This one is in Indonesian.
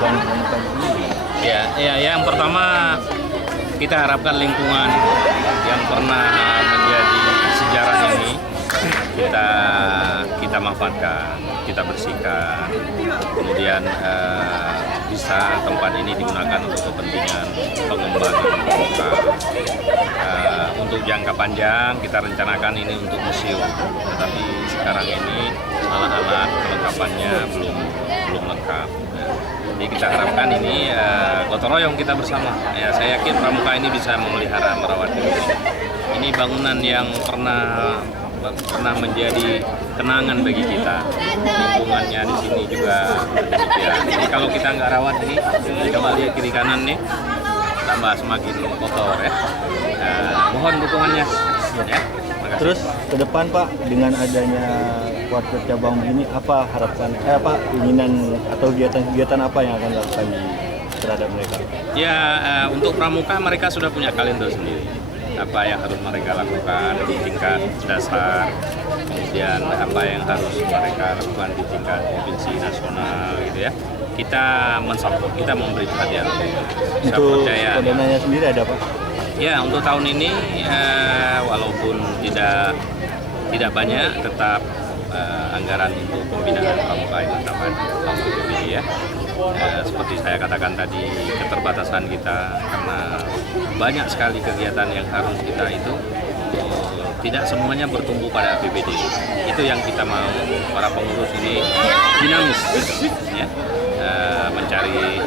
cabang pramuka ini? Ya, yang pertama kita harapkan lingkungan yang pernah menjadi sejarah ini kita manfaatkan, kita bersihkan, kemudian bisa tempat ini digunakan untuk kepentingan pengembangan pramuka. Untuk jangka panjang kita rencanakan ini untuk museum, tetapi sekarang ini alat-alat kelengkapannya belum lengkap. Jadi kita harapkan ini gotong royong kita bersama. Ya, saya yakin pramuka ini bisa memelihara merawat ini. Ini bangunan yang pernah menjadi kenangan bagi kita. Lingkungannya di sini juga demikian. Jadi kalau kita nggak rawat ini, coba lihat kiri kanan nih, tambah semakin kotor ya. Mohon dukungannya. Ya. Makasih. Terus ke depan Pak, dengan adanya quartet cabang ini, apa harapan, keinginan atau kegiatan apa yang akan dilakukan terhadap mereka? Ya, untuk pramuka mereka sudah punya kalender sendiri. Apa yang harus mereka lakukan di tingkat dasar, kemudian apa yang harus mereka lakukan di tingkat provinsi nasional, gitu ya. Kita mensupport, kita memberi perhatian. Untuk dananya sendiri ada Pak? Ya, untuk tahun ini walaupun tidak banyak, tetap anggaran untuk pembinaan pramuka itu dapat PBD ya. Seperti saya katakan tadi, keterbatasan kita karena banyak sekali kegiatan yang harus kita itu tidak semuanya bertumbuh pada APBD. Itu yang kita mau, para pengurus ini dinamis, ya, mencari